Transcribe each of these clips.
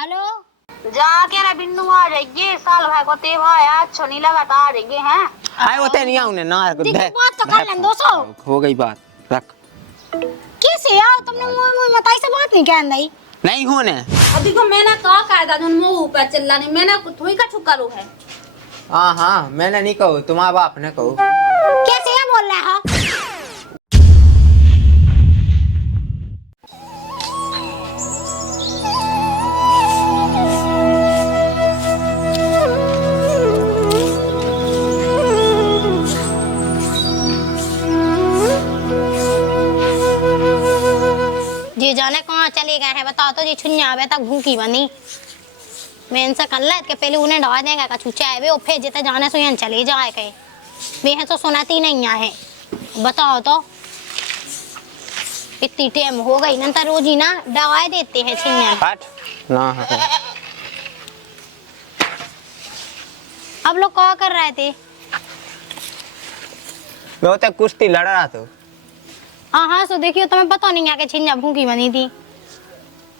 Hello जाके रे बिन्नू आ जाइए साल भाई को ते भाई आज छोनी लगाता आ जाइए हैं आए होते नहीं आउने ना बात तो कर लें 200 हो गई बात रख कैसे यार तुमने मुंह मताई से बात नहीं कहन दई नहीं होने अब देखो मैंने कहा कायदा जोन मुंह ऊपर चलला नहीं मैंने थोड़ी का छुका रो है। हाँ मैंने नहीं कहू तुम्हारा बाप ने कहू कैसे ये बोल रहा है जी जाने कहाँ चले गए हैं बताओ तो जी छुन्या आवे तक भूखी बनी मैं इनसे कर ले के पहले उन्हें डा देंगे का छुच्चा है वे फिर जिते जाने से यहाँ चले जाए कहीं वे हैं तो सुनाती नहीं है बताओ तो इतनी टाइम हो गई ना तो रोज ही ना दवाई देते हैं छिन्या हट ना अब लोग क्या कर रहे थे मैं तो कुश्ती लड़ रहा था हाँ सो देखियो तुम्हें पता नहीं है कि छिन्या भूखी बनी थी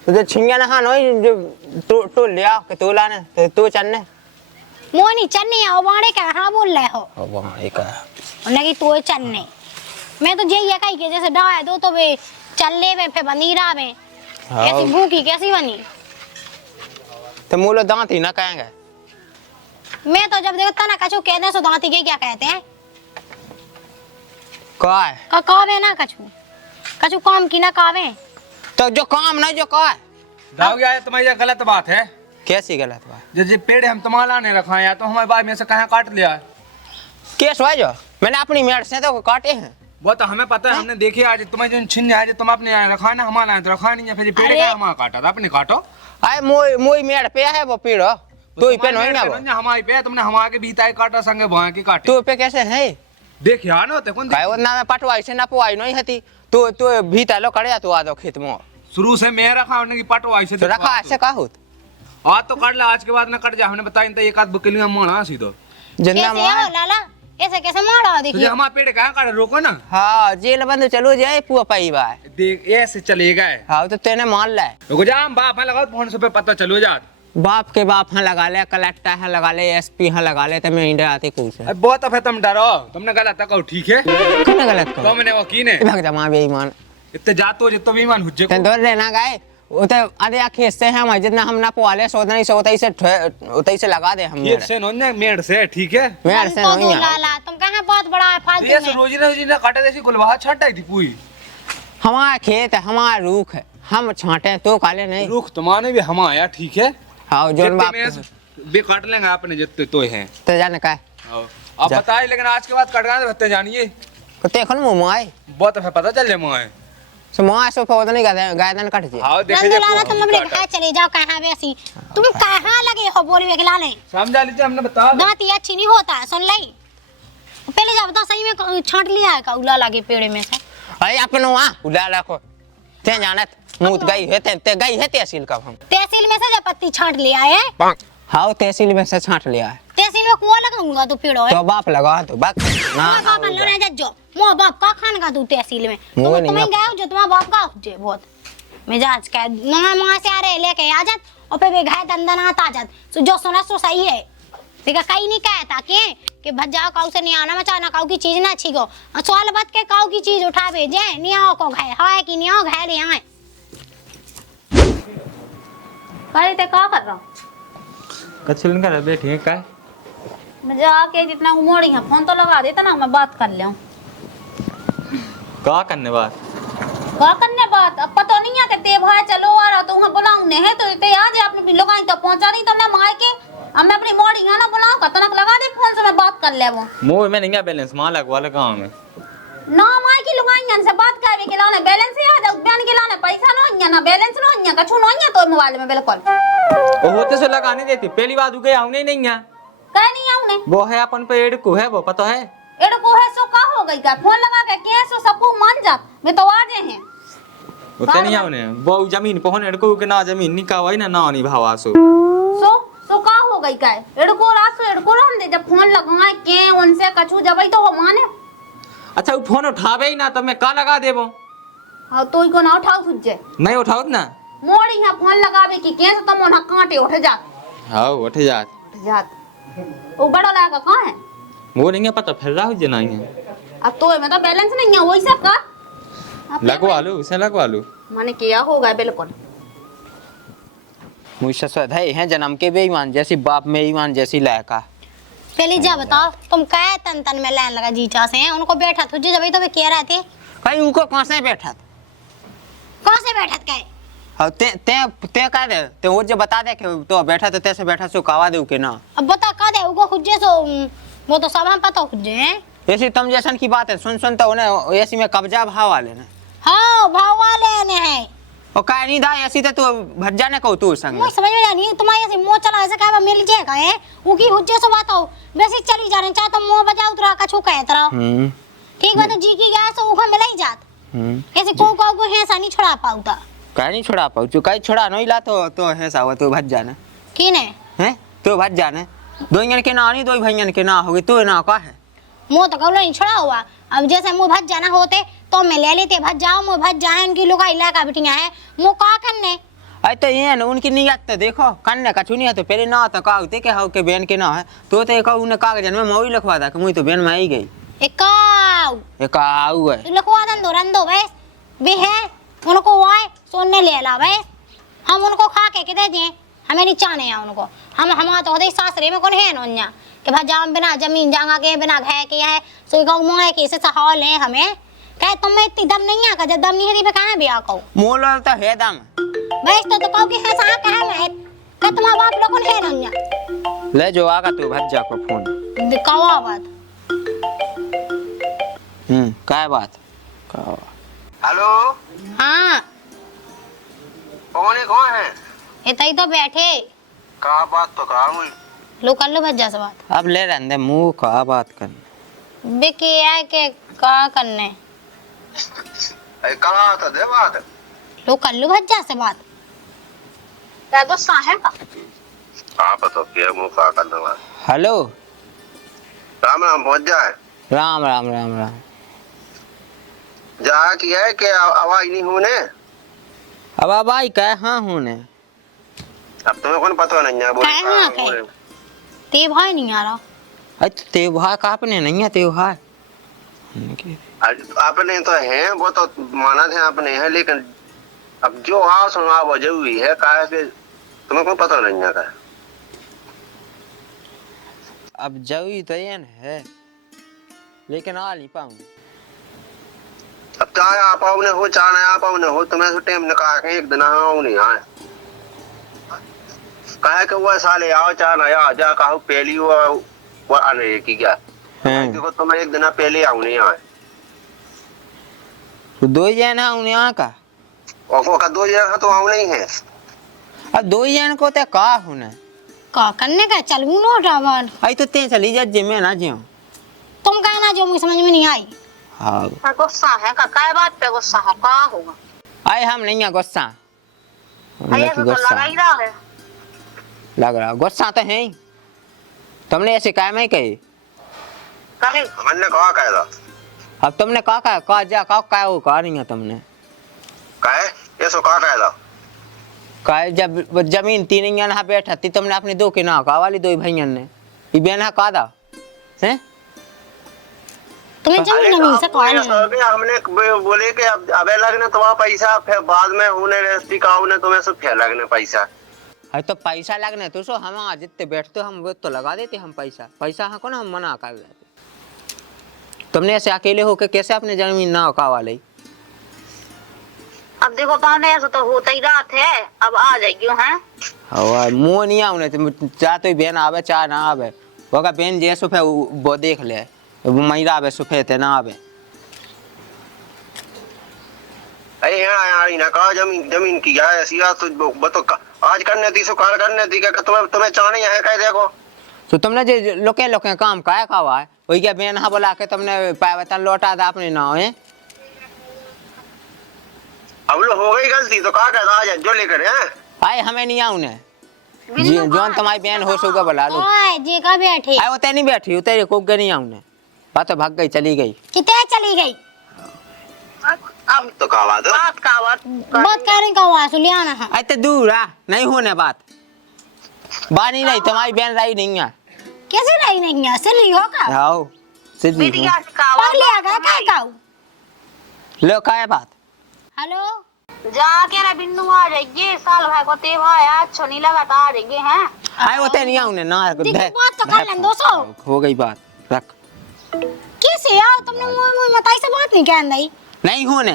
तो जो छिंगा ना हाँ नहीं जो तो ले आओ के तो लाने तो चलने मोनी चन्ने आओ बाड़े का हाँ बोल रहे हो वहाँ एक उन्हें की तो चन्ने मैं तो यही है कहीं के जैसे डाय दो तो वे चलने में फिर बनी रहा में ऐसी भूखी कैसी बनी तो मूलो दांत ही ना कहेंगे मैं तो जब देखता ना कछु कहते सो दांती के क्या कहते हैं काय कावे ना कछु काम की ना कावे तो जो काम नहीं जो काय दाव गया है तुम्हारी ये गलत बात है। कैसी गलत बात जो पेड़ हम तुम्हारा ने रखा है या तो हमारे बाद में से कहाँ काट लिया है। केस हुआ जो मैंने अपनी मेड़ से तो काटे हैं वो तो हमें पता है हमने देखे आज तुम्हें जो छिन्न है जो तुम अपने यहाँ रखा है ना हमारा यहाँ तो रखा नहीं है फिर पेड़ का हमारा काटा था अपने काटो आए मोई मेड़ पे है वो पेड़ तो ही पे नहीं है वो हमारे पे तुमने हमारे के बीताए काटा संगे भोया की काटे तो पे कैसे है देख यार ना होते कौन काय वो ना में पटवाई से ना पुआई नहीं हती तो भीतर लो करे तो आ दो खेत में शुरू से मैं रखा उन्हें की पटवाई से तो रखा ऐसे का होत आज तो काट ला आज के बाद ना कट जा हमने बताया तो एक आध बुकलियां मारा सीधो जिंदा कैसे हो लाला ऐसे कैसे मारा तुझे देखिए हमारा पेड़ कहाँ काटे रोको ना। हाँ जेल बंद चलो जाए पुआ पाई बा देख ऐसे चलेगा हाँ तो तेने मान ला रुको जा हम बाप है लगाओ फोन से पे पता चलो जात बाप के बाप हाँ लगा ले कलेक्टर हाँ लगा ले एसपी हाँ लगा ले तो मैं इंडिया आती कुछ अब बहुत है तुम डरो तुमने गलत कहो ठीक है कौन गलत तो मैंने वकील है भाग जमा बेईमान इतने जातो जितो बेईमान हुज्जे को तंदूर लेना गए वो तो आधे आँखें से हम जितना हम ना पुआले सोचना नहीं सोता उतई से लगा दे हम ये से नोन्ने मेड़ से ठीक है मेड़ से नहीं है लाला तुम कहाँ बहुत बड़ा है फालतू ये में रोजी ना काटे जैसी गुलवाहा छाटाई थी पूरी हमारा खेत है हमारा रूख है हम छाटे तो काले नहीं रुख तुम्हारे भी हम आया ठीक है हाँ जोन बाप बे काट लेंगे आपने जितने तो हैं तो जाने का अब बताए लेकिन आज के बाद कटगा रहते जानिए तो देखो ना मुँह आए बहुत है पता चल जाए मुँह सो माँ सो पौधा नहीं करते गायदन कट जी हाँ देखे नंदू लाला तुम अपने घर चले जाओ कहाँ वैसी तुम कहाँ लगे हो बोल में लाले समझा लीजिए हमने बता दांत ये अच्छी नहीं होता सुन ली पहले जा बता सही में छांट लिया है का उला लगे पेड़ में से अरे अपन वहाँ उला रखो ते जानत मूत गई है ते गई है तहसील का हम तहसील में से जब पत्ती छांट लिया है हाँ तहसील में से छांट लिया है तहसील में कुआं लगाऊंगा तो पेड़ है तो बाप लगा तो बाप ना बाप लड़े जज्जो मो बाप का खान का तू तहसील में तुम्हें गए जो तुम्हारा बाप का जे बहुत मिजाज का मां से आ रहे लेके आ जात और पे वे घाय दंदन आता जात तो जो सुना सो सही है देखा कहीं नहीं कहता कि भज्जा काऊ से नहीं आना मचाना काऊ की चीज ना अच्छी को सवाल बात के काऊ की चीज उठा भेजे नहीं आओ को घाय हाय कि नहीं आओ घाय ले आए करे ते का कर रहा कछलन कर बैठी है का मैं जाके जितना उमोड़ी है फोन तो लगा देता ना मैं बात कर लूं का करने बात का करने बात अब पता नहीं है कि ते भाई चलो आ रहा तो वहां बुलाऊने है तो ते आ जा अपने लोग आई तो पहुंचा नहीं तो ना मार के अब मैं अपनी मोड़ी ना बुलाऊं कतनक लगा दे फोन से मैं बात कर ले वो मुंह में नहीं बैलेंस मां लगवा लगा में ना मार की लुगाइयन से बात करवे के लाने बैलेंस ही आ जा बयान के लाने पैसा नो ना बैलेंस नो कछु नो तो मोबाइल में बिल्कुल ओ होते से लगाने देती पहली बात उगे आउने नहीं है कह नहीं आउने वो है अपन पे एड को है वो पता है एड़ को है सो का हो गई का फोन लगा के के सो सबको मान जात मैं तो आ जे हैं उतने नहीं आउने वो जमीन पहुन एड को के ना जमीन नहीं का ना ना नहीं भावा सो का हो गई का एड़ को रात एड़ को हम दे जब फोन लगाए के उनसे कछु जबई तो हो माने अच्छा वो फोन उठावे ही ना तो मैं का लगा देबो हां तो को ना उठाओ तुझे नहीं उठाओ ना मोड़ी है फोन लगावे की केस तो मोना कांटे उठ जात हाँ उठ जात उठ जात वो बड़ा लगा कहां है वो नहीं पता फिर रहा जना है अब तो में तो बैलेंस नहीं है वही सब का लगवा लो उसे लगवा लो माने किया होगा बिल्कुल मुझसे सधाई है जन्म के बेईमान जैसी बाप में ईमान जैसी लायका। पहले जा बताओ तुम क्या तन तन में लाइन लगा जीचा से हैं उनको बैठा तुझे जब तो वे कह रहे थे कहीं उनको कहाँ से बैठा कौन से बैठा थे और ते ते ते कह दे ते वो जो बता दे कि तो बैठा तो तैसे बैठा सो कावा दे के ना अब बता का दे उनको खुजे सो वो तो सब हम पता खुजे हैं ऐसी तम जैसन की बात है सुन तो उन्हें ऐसी में कब्जा भाव वाले ने हाँ भाव वाले ने है और काय नहीं दा ऐसी तो तू भट जाने को तू संग मुझे समझ में नहीं तुम्हारे ऐसे मुंह चला ऐसे क्या मिल जाएगा है उकी हुज्जे से बात हो वैसे चली जा रहे चाहे तो मुंह बजा उतरा का छूका है तरह ठीक बात जी की गया सो उखा मिल ही जात ऐसे को है सा नहीं छुड़ा पाऊता काय नहीं छुड़ा पाऊ तू काय छुड़ा नहीं ला तो है सा तू भट जाना किने हैं तू भट जाना दो जन के ना नहीं दो भैया के ना होगी तू ना का है मुंह तो कौन नहीं छुड़ा हुआ अब जैसे मुंह भज जाना होते तो मैं ले लेते भज जाओ मुंह भज जाए उनकी लोग इलाका बिटिया है मुंह का करने अरे तो ये ना उनकी नियत तो देखो करने का चुनिया तो पहले ना तो कहते के हाउ के बहन के ना है तो उन्हें कागज में मोई लिखवा था कि मुझे तो बहन में आई गई एकाऊ है लिखवा दो रंदो बस वे है उनको आए सोने ले ला बस हम उनको खा के दे दिए हमें नहीं चाहने हैं उनको हम तो होते सासरे में कौन है नोन्या कि भाई जाम बिना जमीन जांगा के बिना घर के है सोई गाँव मोए के से सहाल है हमें कहे तुम में इतनी दम नहीं आका जब दम नहीं है ती पे कहाँ भी आको मोल तो है दम बस तो कहो कि है सहा कहाँ में कि तुम्हारा बाप लोग कौन है नोन्या ले जो आगा तू भज जा को फोन दिखाओ बात काय बात हेलो हाँ कौन है इतना ही तो बैठे का बात तो कहा हूँ लो कर लो भज्जा से बात अब ले रंदे मुंह का बात करने बेके है के का करने कहा था दे बात लो कर लो भज्जा से बात क्या गुस्सा है का आप तो क्या मुंह का करने वाला हेलो राम राम पहुंच जाए राम राम राम राम जा किया है कि आवाज नहीं होने अब भाई कह हाँ होने अब तुम्हें कौन पता नहीं है काय हाँ कहे ते भाई नहीं आ रहा अच्छा त्योहार का अपने नहीं है त्योहार आपने तो है वो तो माना थे आपने है लेकिन अब जो आओ सुना वो जरूरी है काहे से तुम्हें कोई पता नहीं है अब जरूरी तो ये है लेकिन आ नहीं पाऊंगा अब चाहे आप आओ ने हो चाहे आप आओ ने हो तुम्हें तो टाइम निकाल के एक दिन आओ नहीं आए कहे कि वो साले आओ चाहे आ जा कहो पहली वो आने की क्या देखो तुम्हें एक दिन पहले आओ नहीं आए तो दो ही जन है उन्हें यहाँ का और का दो जन तो आओ नहीं है अब दो ही जन को ते का होने का करने का चलू नो ड्रावन आई तो ते चली जा जिम में ना जियो तुम कहना जो मुझे समझ में नहीं आई हाँ गुस्सा है का काय बात पे गुस्सा है का होगा आई हम नहीं है गुस्सा अरे तो लगा ही रहा है लग रहा गुस्सा तो है ही तुमने ऐसे काय में कही कहे हमने कहा कह था अब तुमने कहा जा का वो कहा नहीं है तुमने कहे ये सो कहा कह था कहा जब जमीन तीन यहाँ बैठा थी तुमने अपने दो के ना कहा वाली दो भैया ने ये बहन कहा था हैं तुम्हें जमीन नहीं से कौन है हमने बोले कि अबे लगने तुम्हारा पैसा फिर बाद में होने रेस्टी का होने तुम्हें सब फिर लगने पैसा अरे तो पैसा लगने तो सो हम जितने बैठते हम वो तो लगा देते हम पैसा हाँ को ना हम मना कर देते तुमने ऐसे अकेले होके कैसे अपने जमीन ना का वाले अब देखो पाने ऐसा तो होता ही रात है अब आ जाएगी हैं और मुँह नहीं आउने चाह तो बहन आवे चाह ना आवे वो का बहन जैसे फिर वो देख ले वो महिला आवे सुफेद ना आवे अरे यार ना कहा जमीन की है ऐसी बात तो आज करने थी सो काल करने थी क्या तुम्हें चाहने है कह देखो तो तुमने जो लोके काम काया खावा है वही क्या बहन हाँ बोला के तुमने पावतन लौटा था अपने नाव है अब लो हो गई गलती तो कहा कहता आज जो लेकर हैं आए हमें नहीं आउने जी जोन तुम्हारी बहन हो सुगा बुला लो ओए जी का बैठी आए वो ते नहीं बैठी उते को नहीं आउने बात तो भाग गई चली गई कितने चली गई अब तो का बात बात करने का हुआ सुलिया ना अरे दूर आ नहीं होने बात नहीं रही तुम्हारी बहन रही नहीं है कैसे नहीं है सिल्ली होगा आओ सीधी पहले आ गया काय काऊ लो का है बात हेलो जाके रे बिन्नू आ जाइए साल भाई को ते भाई आज छोनी लगाता आ जाइए हैं आए होते नहीं आऊँ ना देखो बात तो कर लें 200 हो गई बात रख कैसे यार तुमने मुझे मताई से बात नहीं कहन दी नहीं होने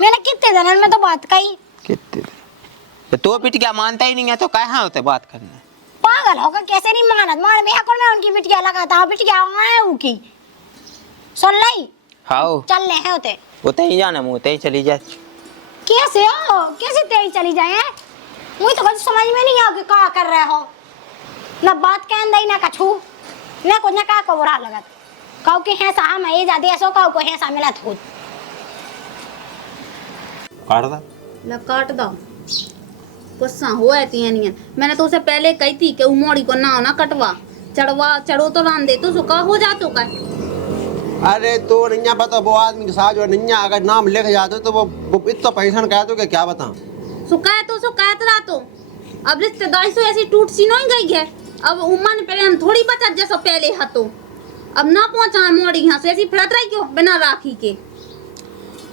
मैंने कितने दिन में तो बात कही कितने तो पिटिया मानता ही नहीं है तो कहाँ होते बात करने पागल होगा कैसे नहीं मानत मार मैं अकल में उनकी बिटिया लगाता हूँ बिटिया आए उनकी सुन लाई हाँ चल ले है होते होते ही जाना मुँह ही चली जाए कैसे हो कैसे तेरी चली जाए मुझे तो कुछ समझ में नहीं आ कि क्या कर रहे हो ना बात कहन दई ना कछु ना कुछ ना का को बुरा लगत काऊ के है सा मैं जा दे सो काऊ को है सा मिला थूत काट दा ल काट दो गुस्सा हुआ है नहीं मैंने तो उसे पहले कही थी कि उमोड़ी को ना कटवा चढ़ो तो रान दे तो सुखा हो जा चुका है अरे तो नैया बता वो आदमी के साथ जो नैया अगर नाम लिख जाते तो वो इतना पैसा कह दो कि क्या बताऊं सुकायत रहा तो अब रिश्तेदारी से ऐसी टूट सी नहीं गई है अब उम्मा ने पहले हम थोड़ी बचा जैसा पहले हा तो अब ना पहुंचा मोड़ी यहाँ से ऐसी फिरत रही क्यों बिना राखी के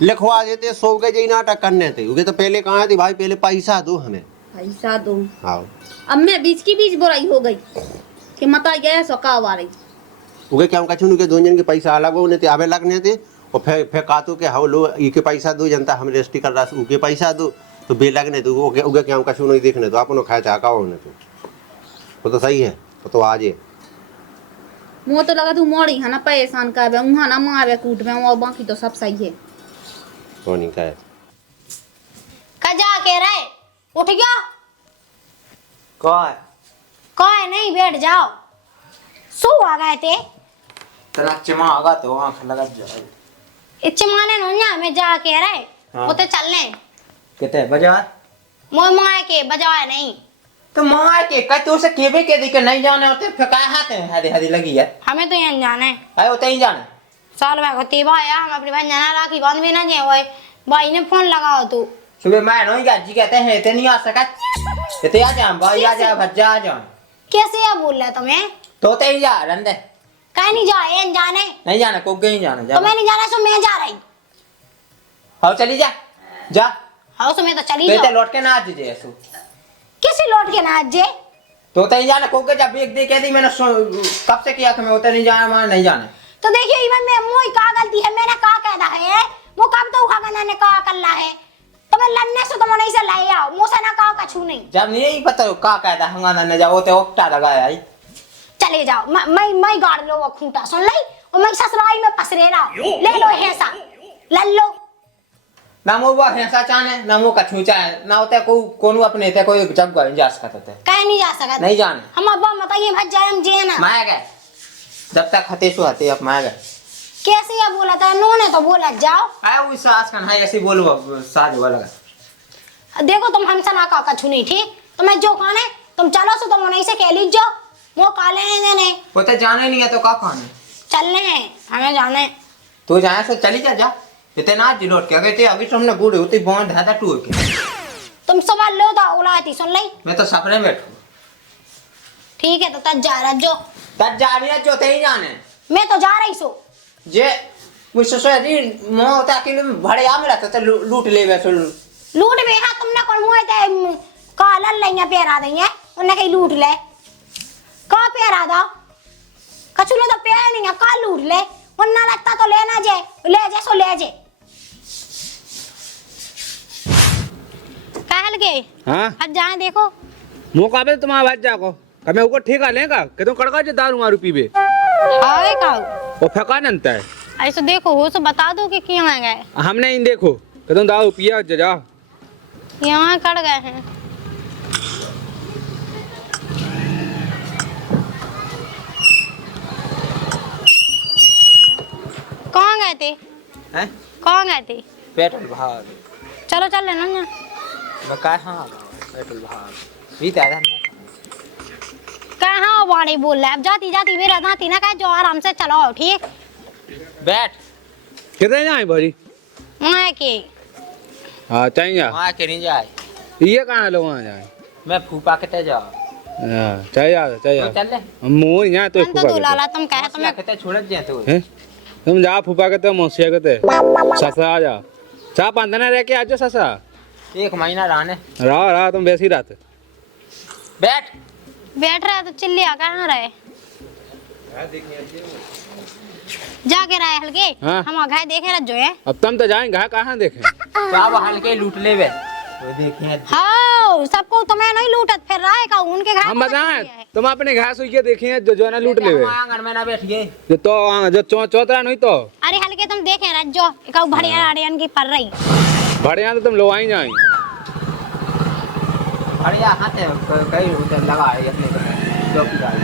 लिखवा देते 100 के जी नाटक करने थे उगे तो पहले कहा थी भाई पहले पैसा दो हमें पैसा दो हाँ अब मैं बीच की बीच बुराई हो गई कि मता गया सो का आ रही उगे क्या हम कछु के दो जन के पैसा अलग होने थे आवे लगने थे और फिर कातू के हाउ लो के पैसा दो जनता हम रेस्टी कर रहा उके पैसा दो तो बे लगने तो उगे क्या हम कछु नहीं देखने तो अपन खाए चाका होने तो वो तो सही है वो तो आज है मुँह तो लगा तू मोड़ी है ना परेशान कर वहाँ ना मारे कूट में और बाकी तो सब सही है वो नहीं कहे कजा के रहे उठ गया कौन नहीं बैठ जाओ सो आ गए थे तना चमा आगा तो आंख लगा जाए इच्छे माने नुन्या में जा के रहे हाँ। वो तो चलने कितने बजा मोय मोय के बजाए नहीं तो मां के कत उसे केबे के दी के नहीं जाने होते फिर काय हाथ में हदी हदी लगी है हमें तो यहाँ जाना है आए होते ही जाने साल में को तीबा आया हम अपनी बहन जाना राखी बांध भी ना जे ओए भाई ने फोन लगाओ तू सुबह मैं नहीं जा जी कहते हैं इतने नहीं आ सका इतने आ जा भाई आ जा भज्जा आ जा कैसे ये बोल रहा तुम्हें तो ही जा रंदे कहीं नहीं जा एन जाने नहीं जाना को कहीं जाना जा तो मैं नहीं जाना सो मैं जा रही हां चली जा जा हाउस में तो चली तो जाओ लौट के ना आ जे ऐसो किसी लौट के ना जे तो ही जाना को के जब एक दे के दी मैंने कब से किया कि मैं उधर नहीं जाना वहां नहीं जाना तो देखिए इवन में मोई का गलती है मैंने का कहना है वो कब तो खाना ने का करला है तो मैं लन्ने से तो नहीं से लाई आओ मुझसे ना का कछु नहीं जब नहीं पता का कहता हंगाना न जाओ तो ओक्टा लगाया आई चले जाओ मैं गाड़ लो वो खूंटा सुन ली और मैं ससुराल में पसरे रहा ले लो हैसा लल्लो ना वो हैसा चाने ना वो कछु चाहे ना होता को कोनो अपने थे कोई जब गए जा सकते थे कहीं नहीं जा सकता नहीं जाने हम अब बताइए भज जाए हम जे ना मैं गए जब तक खते सो हते अब मैं गए कैसे ये बोला था उन्होंने तो बोला जाओ आए वो सास कन है ऐसे बोलो साज वाला देखो तुम हमसे ना का कछु नहीं ठीक तो मैं जो खाने तुम चलो सो तुम उन्हीं से कह लीजिए वो काले ने वो तो जाने नहीं है तो का खाने चलने हैं हमें जाना है तू जाए सो चली जा इतना आज लौट के गए थे अभी तो हमने गुड़ होती बॉन्ड था टूर के तुम सवाल लो तो उलाती सुन ली मैं तो सपने में बैठू ठीक है तो तज जा रहा जो तब जा रही है जो ते ही जाने मैं तो जा रही सो जे मुझसे सो यदि मोह होता कि भड़े आ मिला तो लूट ले वैसे लूट भी हाँ तुमने कौन मुँह थे काला लइया पेरा देंगे उन्हें कहीं लूट ले का पेरा दो कछु ले तो पेरा नहीं है का लूट ले उन्ना लगता तो लेना जे सो ले जे कहल गए हाँ आज जाए देखो मौका पे तुम्हारा बात जाको कमे ऊपर ठेका लेगा कि तुम कड़का जो दारू मारू पीबे आए का वो फेंका नंता है ऐसे देखो हो तो बता दो कि क्यों आ गए हमने इन देखो कि तुम दारू पिया जा यहाँ कट गए हैं कहाँ गए थे हैं कहाँ गए थे पेट्रोल भाग चलो चल लेना ना मैं कहा पेट्रोल भाग बीता था कहाँ वाणी बोल रहा है अब जाती जाती मेरा नाती ना कहे जो आराम से चलो ठीक बैठ कितने जाए भाजी मैं के हाँ चाहिए वहाँ के नहीं जाए ये कहाँ लो वहाँ जाए मैं फूफा के ते जाओ हाँ, चाहिए चल ले मुँह यहाँ तो मन तो फूफा दुलाला तुम कहे मौसिया के ते छोड़ जे तो हैं तुम जा फूफा कहते मौसिया कहते ससुरा आ जा चाह पांधना रह के आजो ससुरा 1 महीना रहने रहा तुम वैसे ही रहते बैठ बैठ रहे तो चिल्लिया कहाँ रहे जाके रहे हल्के हाँ। हम घाय देखे रह जो है अब तुम तो जाएंगे कहाँ देखें तो अब हल्के लूट ले बे वो देखे हाँ सबको तुम्हें नहीं लूटत फिर रहा का उनके घाय हम बताएं तुम अपने घास हुई देखे जो ना लूट ले आंगन में ना बैठ गए जो चौतरा नहीं तो अरे हल्के तुम देखे रह जो एक बढ़िया अड़ियन की पर रही बड़े यहाँ तो तुम लो आई जाए अरे यार हाथ कई उधर लगा है अपने चौकीदार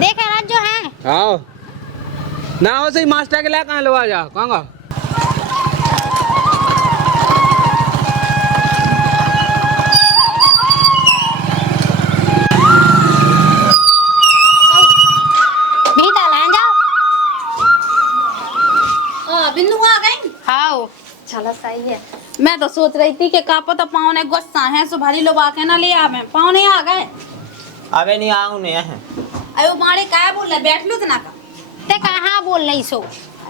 देखे रह जो है हाँ ना हो सही मास्टर के लिए कहाँ लो आ जा कहाँ भीतर ले जाओ बिंदु आ गई हाँ चलो सही है। मैं तो सोच रही थी कि का पता पावने गुस्सा है सो भरी लोग आके ना ले आवे पावने आ गए अबे नहीं आऊं नहीं है अयो मारे काय बोल रहे बैठ लो तना का ते कहाँ बोल रही सो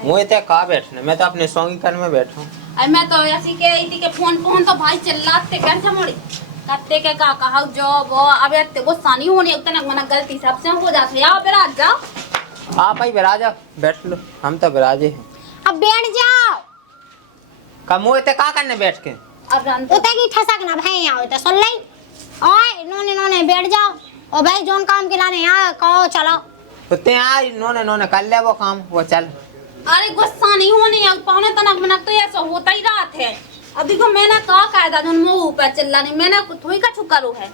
मुझे ते कहा बैठने मैं तो अपने सॉन्ग कर में बैठा हूँ अरे मैं तो ऐसी के रही थी कि फोन तो भाई चिल्लाते कर छमोड़ी कत्ते के का कहा जो वो अबे ते गुस्सा नहीं होने उतना मना गलती सबसे हो जाते आओ फिर आ जाओ आप ही बिराज बैठ लो हम तो बिराजे हैं अब बैठ जाओ का मुँह ते का करने बैठ के अब रन उते की ठसक ना भाई आओ तो सुन ले ओए नोने नोने बैठ जाओ ओ भाई जोन काम के लाने यहाँ कहो चलो तो ते आज नोने कर ले वो काम वो चल अरे गुस्सा नहीं होने अब पावने तनक मनक तो ऐसा होता ही रात है। अब देखो मैंने कहा कायदा जो मुंह ऊपर चिल्ला नहीं मैंने थोड़ी का छुकरू है।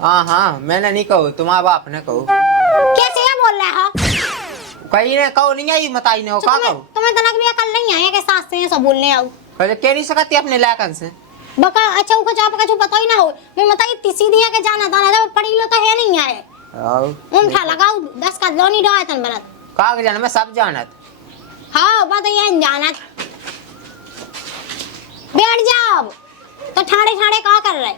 हाँ मैंने नहीं कहो तुम्हारा बाप ने कहो कैसे ये बोल रहे हो कहीं ने कहो नहीं आई मताई ने हो का कहो तुम्हें तनक भी अकल नहीं है के साथ से सब बोलने आओ कहे कह नहीं सकती अपने लायकन से बका अच्छा उका चाप का जो पता ही ना हो मैं बताई तीसी दिया के जाना था ना जब पढ़ी लो तो है नहीं आए आओ उनका लगाओ 10 का लोनी डाय तन बनत का जान मैं सब जानत हाँ बात ये जानत बैठ जाओ तो ठाड़े ठाड़े का कर रहे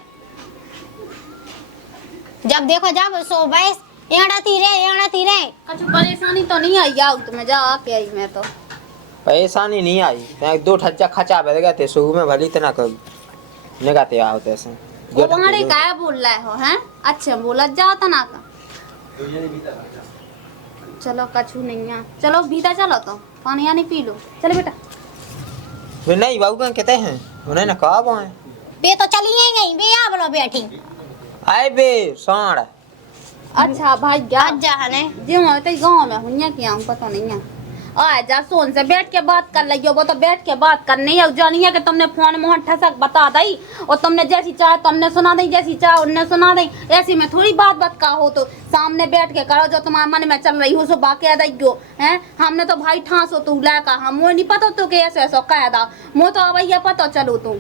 जब देखो जब सो बैस एड़ा तीरे कुछ परेशानी तो नहीं आई आओ तो मैं जा आके आई मैं तो परेशानी नहीं आई ते दो ठच्चा खचा बैठ गए थे शुरू में भली इतना कर निगाते आओ तैसे वो तुम्हारे काय बोल रहे हो हैं अच्छा बोला जाता ना का चलो कछु नहीं है चलो भीतर चलो तो पानी नहीं पी लो चलो बेटा वे नहीं बाबू का कहते हैं उन्हें ना कहा वो है बे तो चली गई बे आ बोलो बैठी आए बे साड़ अच्छा भाई क्या आज जा हने जी मैं तो गांव में हुनिया क्या हूं पता नहीं है आ जा सोन से बैठ के बात कर लियो वो तो बैठ के बात करनी है जानिए कि तुमने फोन मोहन ठसक बता दी और तुमने जैसी चाहे तुमने सुना दी जैसी चाहे उनने सुना दी ऐसी में थोड़ी बात का हो तो सामने बैठ के करो जो तुम्हारे मन में चल रही हो सो बाकी दैयो हैं हमने तो भाई ठांसो तू लाका हम वो नहीं पता तो कैसे ऐसा कायदा मो तो अब ये पता चलो तू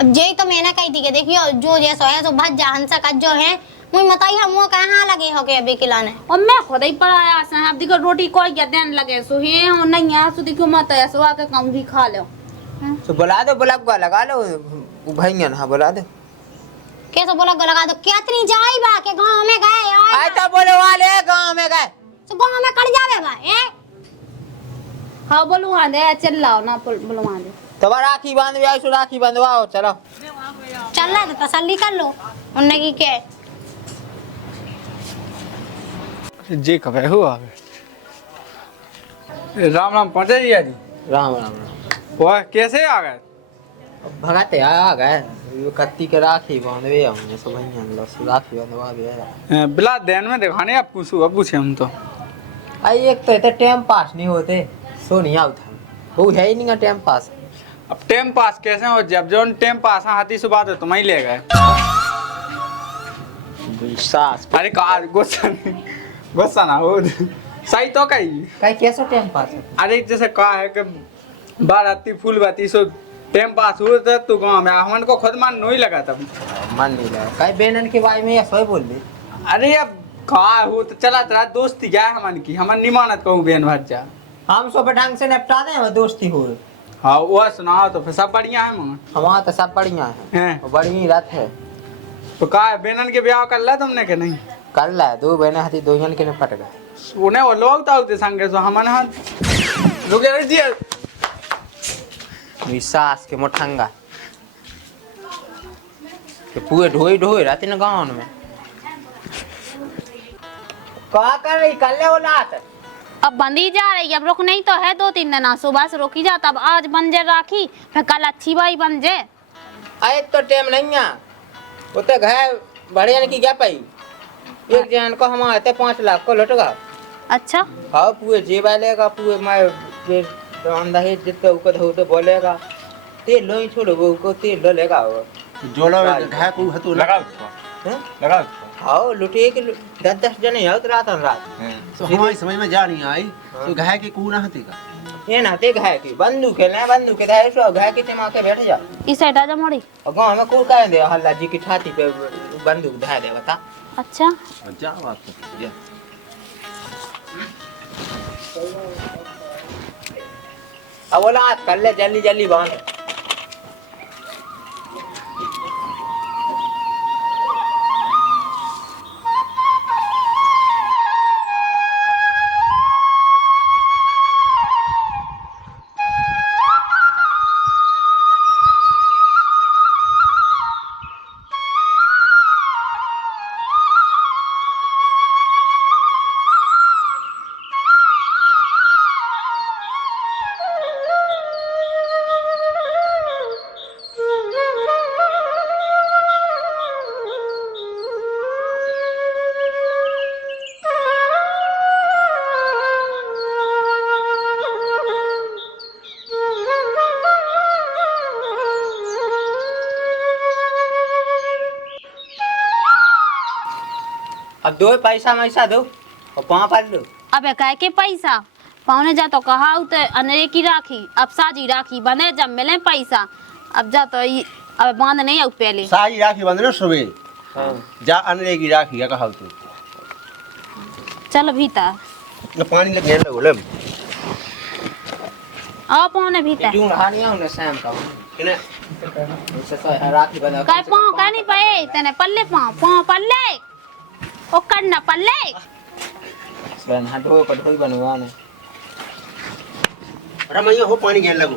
अब जे तो मैंने कही थी कि देखियो जो जैसो है सो भज जा हंसा का जो है मुझे बताई हम वो कहाँ लगे हो के अभी खिलाने और मैं खुद ही पढ़ाया से अब देखो रोटी कोई के देन लगे सो हे और नहीं है सो देखो मत ऐसो आके कम भी खा लो तो बुला दो बुला को लगा लो भैया हां बुला दो कैसे बोला गो लगा दो कितनी जाई बा के गांव में गए आए तो बोलो वाले गांव में गए तो गांव में कट जावे बा ए हाँ बोलो वहां दे चिल्लाओ ना बोलो वहां दे तो राखी बांध आओ सो राखी बंधवाओ चलो चल रहा तो तसल्ली कर लो उनने की के जी कब हो आ राम राम पहुंचे जी आज राम राम वो कैसे आ गए भगाते आ गए ये कत्ती के राखी बांधवे हमने सब भैया ने राखी बंधवा दिया बिला देन में दिखाने आप पूछे हम तो आई एक तो इतने टाइम पास नहीं होते सो नहीं आता वो है ही नहीं टाइम पास अब टाइम पास कैसे हो जब जो टाइम पास हाथी सुबह तो तुम ही ले गए विश्वास अरे कार गुस्सा ना हो सही तो कही कैसे टाइम पास है अरे जैसे कहा है कि बाराती फूल बाती सो टाइम पास हुआ था तो गाँव में हमन को खुद मन नहीं लगा तब मन नहीं लगा कई बेनन के बारे में ऐसा ही बोल दे अरे अब कहा हो तो चला तेरा दोस्ती क्या है हमन की हमन नहीं मानत कहूँ बेन भर जा हम सब ढंग से निपटा दे हम दोस्ती हो हाँ वो सुनाओ तो फिर सब बढ़िया है मगर हमारा तो सब बढ़िया है हैं? और बड़ी रात है तो का बेनन के ब्याह कर ला तुमने के नहीं कर ला दो बहने हाथी दो जन के निपट गए उन्हें वो लोग तो होते संगे सो हमन हाथ रुक जा दिया विश्वास के मोठंगा के पूरे ढोई ढोई रहते ना गाँव में क्या कर रही कर ले वो रात अब बंदी जा रही है, अब रुक नहीं तो है 2-3 दिन सुबह से रोकी जा, तब आज बन जाए राखी, फिर कल अच्छी बाई बन जाए। आए तो टाइम नहीं है वो तो घर बढ़िया की क्या पाई एक जन को हम आते 5 लाख को लुटगा अच्छा हाँ पूरे जेबा लेगा पूरे मैं दहेज जितने ऊपर हो तो बोलेगा तेल लो ही छोड़ो वो को तेल लो लेगा वो जोलो घाय को हतु लगाओ हैं? लगाओ हाँ लुटे के 10-10 जने हो तो रात तो हमारी समझ में जा नहीं आई तो घाय के कू ना हती का ये ना ते घाय की बंदूक है ना बंदूक के दाए सो घाय के दिमाग के बैठ जा इस साइड आ जा मोड़ी। और गांव में को कह दे हल्ला जी की छाती पे बंदूक धाय दे बता अच्छा जा बात तो या अब बोला आज कर ले जल्दी जल्दी बांध अब दो पैसा मैसा दो और पाँव पाल लो अबे कह के पैसा पौने जा तो कहा तो अनरे की राखी, अब साजी राखी बने जब मिले पैसा, अब जा तो अब बांध नहीं आऊ पहले साई राखी बंधने सुबह जा अनरे की राखी का कहा तू चल भीतर ना पानी लगे लगो ले आओ पौने भीतर क्यों हानिया उन्हें शाम का किने उससे तो राखी बंधा काय पाँव का नहीं पाए तने पल्ले पाँव पल्ले ओ करना पल्ले बन हटो कटोई बनवाने रमैया हो पानी घेर लगो